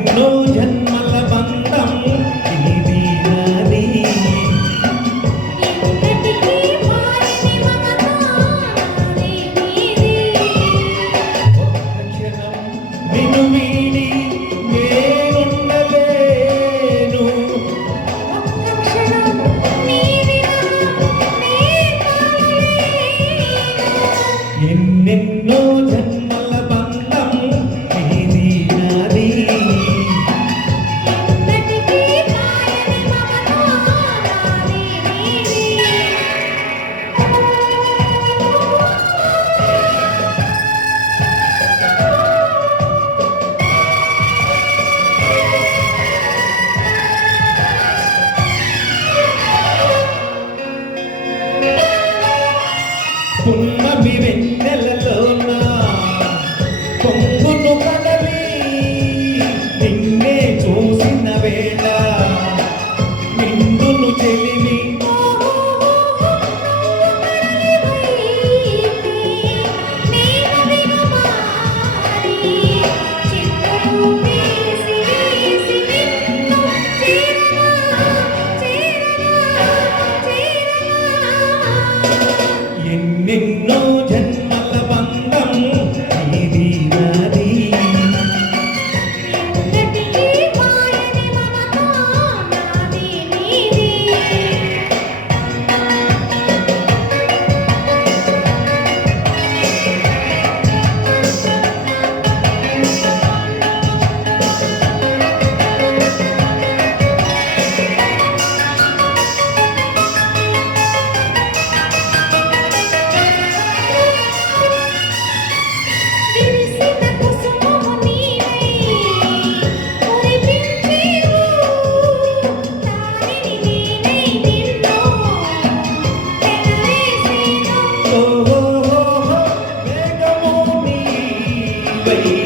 ఎన్నెన్నో జన్మల బంధం ఇది నాది. ఎన్నటికీ మాయని మమత నాది నీది. ఒక్క క్షణం నిన్ను వీడి నేనుండలేను. ఒక్క క్షణం నీ విరహం నే తాళలేను. ఎన్నెన్నో జన్మల బంధం ఇది నాది. ఎన్నటికీ మాయని మమత నాది నీది. పున్నమి వెన్నెలలోన పొంగును కదలి నిన్నే చూసిన వేళ నిండును చెలిమి. ఎన్నెన్నో జన్మల బంధం ఇది నాది. ఓహో మేఘము నీవై